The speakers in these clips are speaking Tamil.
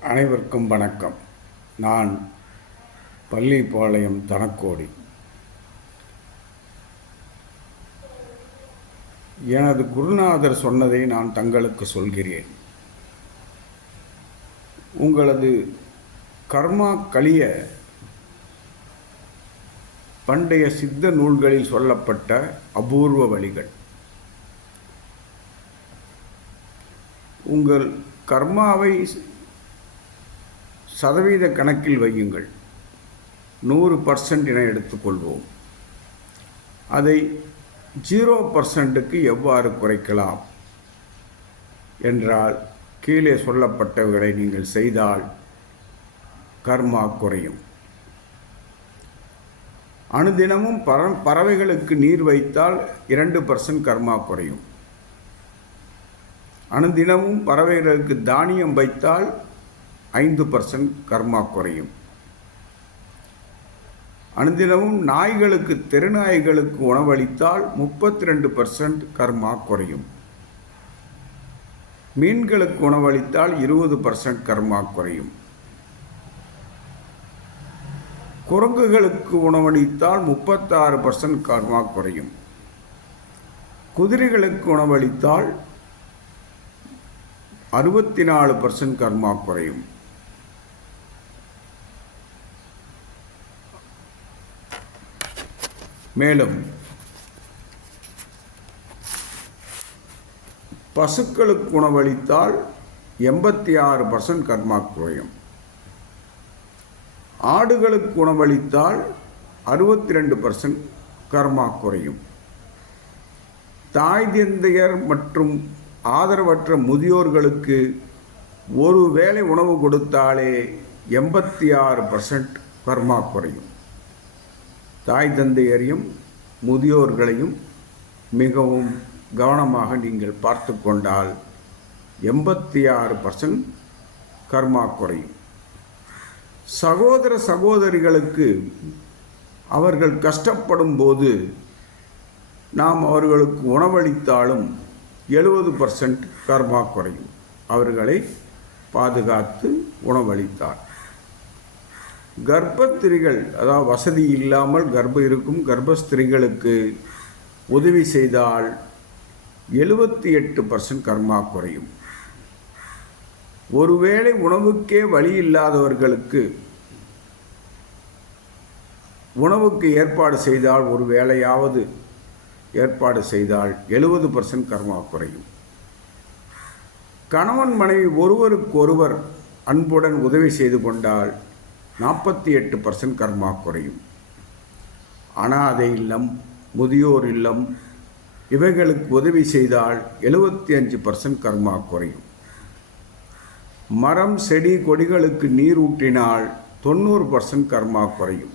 அனைவருக்கும் வணக்கம். நான் பள்ளிப்பாளையம் தனக்கோடி. எனது குருநாதர் சொன்னதை நான் தங்களுக்கு சொல்கிறேன். உங்களது கர்மா கலிய பண்டைய சித்த நூல்களில் சொல்லப்பட்ட அபூர்வ வழிகள். உங்கள் கர்மாவை சதவீத கணக்கில் வையுங்கள். நூறு பர்சன்ட் என எடுத்துக்கொள்வோம். அதை ஜீரோ பர்சன்ட்டுக்கு எவ்வாறு குறைக்கலாம்? என்றால் கீழே சொல்லப்பட்டவர்களை நீங்கள் செய்தால் கர்மா குறையும். அனுதினமும் பற பறவைகளுக்கு நீர் வைத்தால் இரண்டு பர்சன்ட் கர்மா குறையும். அனுதினமும் பறவைகளுக்கு தானியம் வைத்தால் ஐந்து பர்சன்ட் கர்மா குறையும். அனுதினமும் நாய்களுக்கு தெருநாய்களுக்கு உணவளித்தால் முப்பத்தி ரெண்டு பர்சன்ட் கர்மா குறையும். மீன்களுக்கு உணவளித்தால் இருபது பர்சன்ட் கர்மா குறையும். குரங்குகளுக்கு உணவளித்தால் முப்பத்தாறு பர்சன்ட் கர்மா குறையும். குதிரைகளுக்கு உணவளித்தால் அறுபத்தி நாலு பர்சன்ட் கர்மா குறையும். மேலும் பசுக்களுக்கு உணவளித்தால் எண்பத்தி ஆறு பர்சன்ட் கர்மா குறையும். ஆடுகளுக்கு உணவளித்தால் அறுபத்தி ரெண்டு பர்சன்ட் கர்மா குறையும். தாய் தந்தையர் மற்றும் ஆதரவற்ற முதியோர்களுக்கு ஒரு வேளை உணவு கொடுத்தாலே எண்பத்தி ஆறு பர்சன்ட் கர்மா குறையும். தாய் தந்தையரையும் முதியோர்களையும் மிகவும் கவனமாக நீங்கள் பார்த்து கொண்டால் எண்பத்தி ஆறு பர்சன்ட் கர்மா குறையும். சகோதர சகோதரிகளுக்கு அவர்கள் கஷ்டப்படும் போது நாம் அவர்களுக்கு உணவளித்தாலும் எழுபது பர்சன்ட் கர்மா குறையும். அவர்களை பாதுகாத்து உணவளித்தார். கர்ப்பஸ்திரிகள் அதாவது வசதி இல்லாமல் கர்ப்பம் இருக்கும் கர்ப்பஸ்திரிகளுக்கு உதவி செய்தால் எழுபத்தி எட்டு பர்சன்ட் கர்மா குறையும். ஒருவேளை உணவுக்கே வழி இல்லாதவர்களுக்கு உணவுக்கு ஏற்பாடு செய்தால் ஒரு வேளையாவது ஏற்பாடு செய்தால் எழுபது பர்சன்ட் கர்மா குறையும். கணவன் மனைவி ஒருவருக்கொருவர் அன்புடன் உதவி செய்து கொண்டால் நாற்பத்தி எட்டு பர்சன்ட் கர்மா குறையும். அனாதை இல்லம் முதியோர் இல்லம் இவைகளுக்கு உதவி செய்தால் எழுபத்தி அஞ்சு பர்சன்ட் கர்மா குறையும். மரம் செடி கொடிகளுக்கு நீர் ஊட்டினால் தொண்ணூறு பர்சன்ட் கர்மா குறையும்.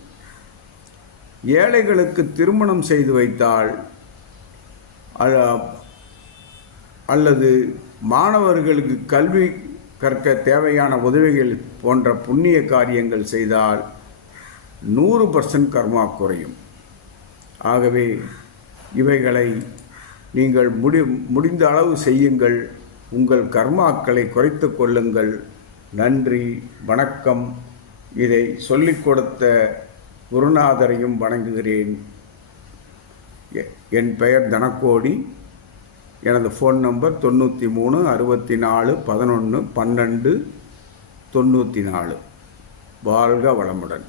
ஏழைகளுக்கு திருமணம் செய்து வைத்தால் அல்லது மாணவர்களுக்கு கல்வி கற்க தேவையான உதவிகள் போன்ற புண்ணிய காரியங்கள் செய்தால் நூறு பர்சன்ட் கர்மா குறையும். ஆகவே இவைகளை நீங்கள் முடி முடிந்த அளவு செய்யுங்கள். உங்கள் கர்மாக்களை குறைத்து கொள்ளுங்கள். நன்றி வணக்கம். இதை சொல்லிக் கொடுத்த குருநாதரையும் வணங்குகிறேன். என் பெயர் தனக்கோடி. எனது ஃபோன் நம்பர் தொண்ணூற்றி மூணு அறுபத்தி நாலு பதினொன்று பன்னெண்டு தொண்ணூற்றி நாலு. வாழ்க வளமுடன்.